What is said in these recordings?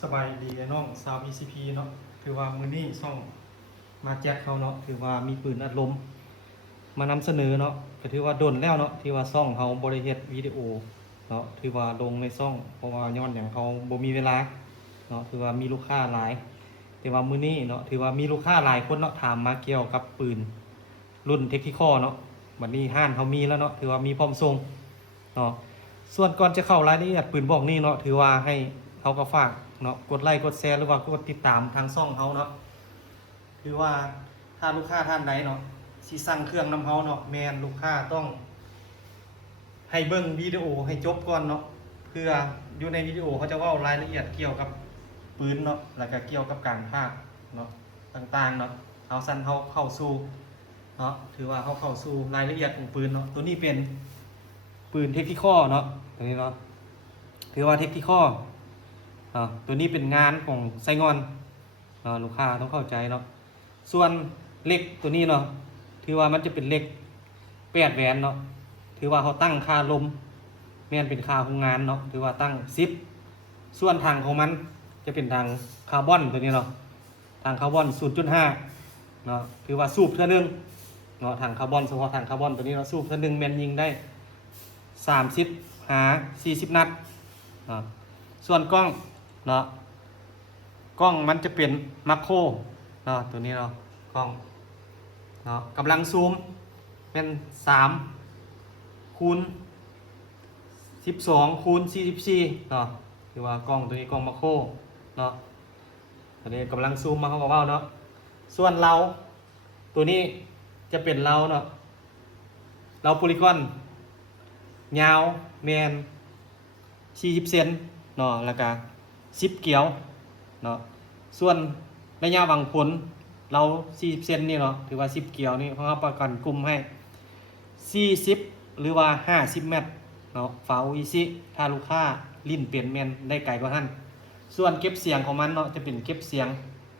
สบายดีน้องสาว ECP เนาะถือว่ามือนี้ซ่องมาแจ็คเขาเนาะถือว่ามีปืนอัดลมมานำเสนอเนาะก็ถือว่าโดนแล้วเนาะที่ว่าซ่องเขาบริเฮ็ดวิดีโอเนาะถือว่าลงในซ่องเพราะว่าย้อนอย่างเขาบ่มีเวลาเนาะถือว่ามีลูกค้าหลายแต่ว่ามือนี้เนาะถือว่ามีลูกค้าหลายคนเนาะถามมาเกี่ยวกับปืนรุ่นเทคนิคอเนาะวันนี้ห้านเขามีแล้วเนาะถือว่ามีพร้อมส่งเนาะส่วนก่อนจะเข้ารายละเอียดปืนบอกนี่เนาะถือว่าให้เขาก็ฝากเนาะกดไลค์กดแชร์หรือว่ากดติดตามทางช่องเขาเนาะคือว่าถ้าลูกค้าท่านใดเนาะสิสั่งเครื่องนำเขาเนาะแมนลูกค้าต้องให้เบิ่งวิดีโอให้จบก่อนเนาะเพื่ออยู่ในวิดีโอเขาจะเว้ารายละเอียดเกี่ยวกับปืนเนาะแล้วก็เกี่ยวกับการพากเนาะต่างๆเนาะเอาสั้นเขาเข้าสู่เนาะถือว่าเขาเข้าสู่รายละเอียดของปืนเนาะตัวนี้เป็นปืนเทคนิคอเนาะตัวนี้เนาะถือว่าเทคนิคอตัวนี้เป็นงานของไซงอนลูกค้าต้องเข้าใจเนาะส่วนเหล็กตัวนี้เนาะถือว่ามันจะเป็นเหล็กแปดแหวนเนาะถือว่าเขาตั้งค่าลมแม่นเป็นค่าโรงงานเนาะถือว่าตั้ง10ส่วนทางของมันจะเป็นทางคาร์บอนตัวนี้เนาะทางคาร์บอน 0.5 เนาะถือว่าสูบเท่านึงเนาะทางคาร์บอนเฉพาะทางคาร์บอนตัวนี้เราสูบเท่านึงแม่นยิงได้30 หา 40 นัดเนาะส่วนกล้องเนาะกล้องมันจะเป็นมาโครเนาะตัวนี้เนาะกล้องเนาะกำลังซูมเป็น3คูณ12คูณ44เนาะคือว่ากล้องตัวนี้กล้องมาโครเนาะตัวนี้กำลังซูมมาเขาบอกว่าเนาะส่วนเราตัวนี้จะเป็นเราเนาะเราโพลีกอนยาวแมน40 เซนเนาะแล้วก็10 เกียวเนาะส่วนระยะวางผลเรา40 เซนนี่เนาะถือว่า10 เกียวนี่เขาประกันกลุ่มให้40หรือว่า50 เมตรเนาะฝาอุยซิถ้าลูกค้าลิ้นเปลี่ยนแมนได้ไกลกว่าท่านส่วนเก็บเสียงของมันเนาะจะเป็นเก็บเสียง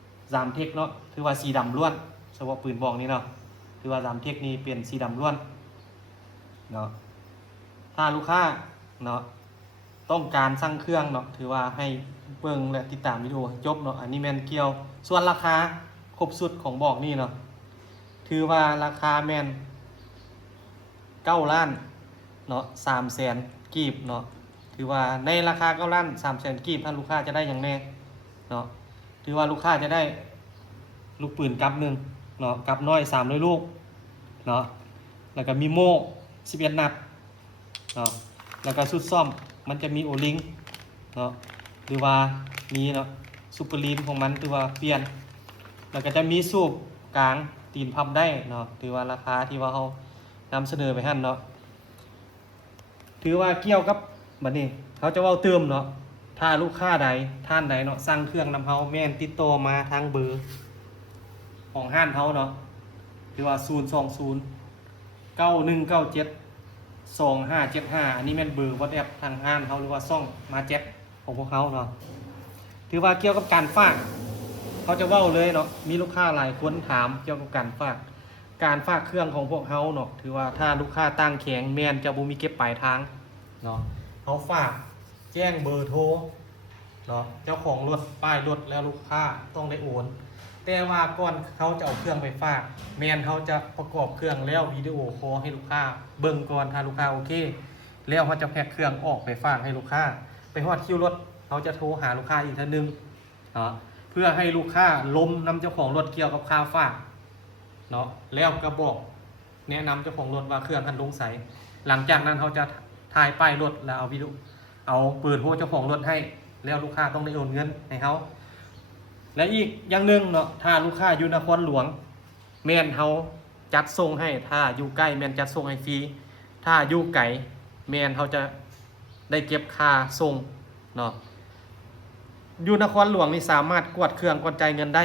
3 เทคเนาะถือว่าสีดำล้วนเฉพาะปืนบอกนี่เนาะถือว่า3 เทคนี้เปลี่ยนสีดำล้วนเนาะถ้าลูกค้าเนาะต้องการสั่งเครื่องเนาะถือว่าให้เบิ่งและติดตามวิดีโอให้จบเนาะอันนี้แมนเกี่ยวส่วนราคาครบสุดของบอกนี่เนาะถือว่าราคาแมน9 ล้านเนาะ300,000 กีบเนาะถือว่าในราคา9 ล้าน300,000 กีบท่านลูกค้าจะได้อย่างแน่เนาะถือว่าลูกค้าจะได้ลูกปืนกับหนึ่งเนาะกับน้อย300 ลูกเนาะแล้วก็มีโม่11 นัดเนาะแล้วก็ชุดซ่อมมันจะมีโอลิงเนาะหรือว่ามีเนาะซูเปอร์ลีนของมันถือว่าเปลี่ยนแล้วก็จะมีสูบกลางตีนพับได้เนาะถือว่าราคาที่ว่าเขานำเสนอไปหั่นเนาะถือว่าเกี่ยวกับบัดนี้เขาจะเว้าเติมเนาะถ้าลูกค้าใดท่านใดเนาะสั่งเครื่องนำเฮาแม่นติดต่อมาทางเบอร์ของห้านเฮาเนาะถือว่า020 9197 2575อันนี้แม่นเบอร์ WhatsApp ทางห้านเขาหรือว่าซ่องมาแจ็คของพวกเขาเนาะถือว่าเกี่ยวกับการฝากเขาจะเว้าเลยเนาะมีลูกค้าหลายคนถามเกี่ยวกับการฝากเครื่องของพวกเขาเนาะถือว่าถ้าลูกค้าตั้งแข็งแม่นจะบ่มีเก็บปลายทางเนาะเขาฝากแจ้งเบอร์โทรเนาะเจ้าของรถป้ายรถแล้วลูกค้าต้องได้โอนแต่ว่าก่อนเขาจะเอาเครื่องไปฝากแมนเขาจะประกอบเครื่องแล้ววิดีโอคอลให้ลูกค้าเบิ่งก่อนถ้าลูกค้าโอเคแล้วเขาจะแพ็คเครื่องออกไปฝากให้ลูกค้าไปฮอดคิวรถเขาจะโทรหาลูกค้าอีกทีนึงเนาะเพื่อให้ลูกค้าล้มนำเจ้าของรถเกี่ยวกับค่าฝากเนาะแล้วก็บอกแนะนำเจ้าของรถว่าเครื่องทันลงใสหลังจากนั้นเขาจะถ่ายป้ายรถแล้วเอาวิดีโอเอาเปิดโทรเจ้าของรถให้แล้วลูกค้าต้องได้โอนเงินให้เขาและอีกอย่างหนึ่งเนาะถ้าลูกค้าอยู่นครหลวงแม่นเฮาจัดส่งให้ถ้าอยู่ใกล้แม่นจัดส่งให้ฟรีถ้าอยู่ไกลแม่นเฮาจะได้เก็บค่าส่งเนาะอยู่นครหลวงนี่สามารถกวดเครื่องก่อนจ่ายเงินได้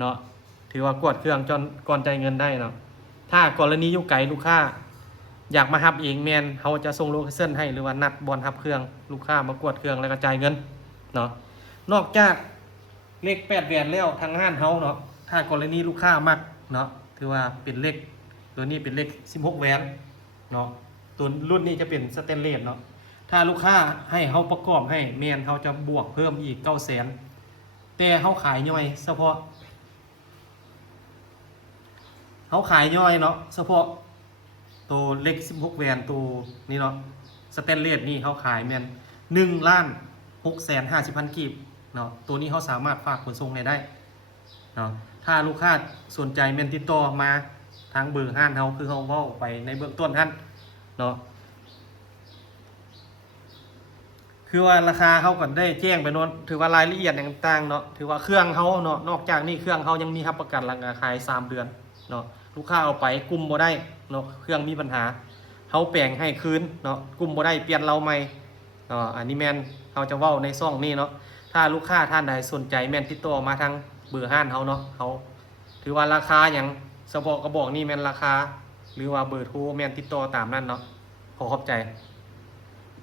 เนาะถือว่ากวดเครื่องจนก่อนจ่ายเงินได้เนาะถ้ากรณีอยู่ไกลลูกค้าอยากมารับเองแม่นเฮาจะส่งโลเคชั่นให้หรือว่านัดบอลรับเครื่องลูกค้ามากวดเครื่องแล้วก็จ่ายเงินเนาะนอกจากเลข8 แหวนแล้วทางห้านเฮาเนาะถ้ากรณีลูกค้ามักเนาะถือว่าเป็นเลขตัวนี้เป็นเลข16 แหวนเนาะตัวรุ่นนี้จะเป็นสเตนเลสเนาะ ถ้าลูกค้าให้เฮาประกอบให้แม่นเฮาจะบวกเพิ่มอีก 900,000แต่เฮาขายย่อยเฉพาะเฮาขายย่อยเนาะเฉพาะตัวเล็ก16แวนตัวนี้เนาะสแตนเลสนี่เฮาขายแม่น1,650,000กีบเนาะตัวนี้เฮาสามารถฝากขนส่งให้ได้เนาะถ้าลูกค้าสนใจแม่นติดต่อมาทางเบอร์ห้านเฮาคือเฮาเว้าไปในเบื้องต้นหั่นเนาะคือว่าราคาเขาก็ได้แจ้งไปโน้นถือว่ารายละเอียดต่างๆเนาะถือว่าเครื่องเขาเนาะนอกจากนี้เครื่องเขายังมีรับประกันราคาขาย3 เดือนเนาะลูกค้าเอาไปกุมบ่ได้เนาะเครื่องมีปัญหาเขาแปลงให้คืนเนาะกุมบ่ได้เปลี่ยนเราใหม่เนาะอันนี้แม่นเขาจะเว้าในซ่องนี้เนาะถ้าลูกค้าท่านใดสนใจแม่นติดต่อมาทางเบอร์ห้านเขาเนาะเขาถือว่าราคาอย่างเฉพาะกระบอกนี่แม่นราคาหรือว่าเบอร์โทรแม่นติดต่อตามนั้นเนาะขอขอบใจ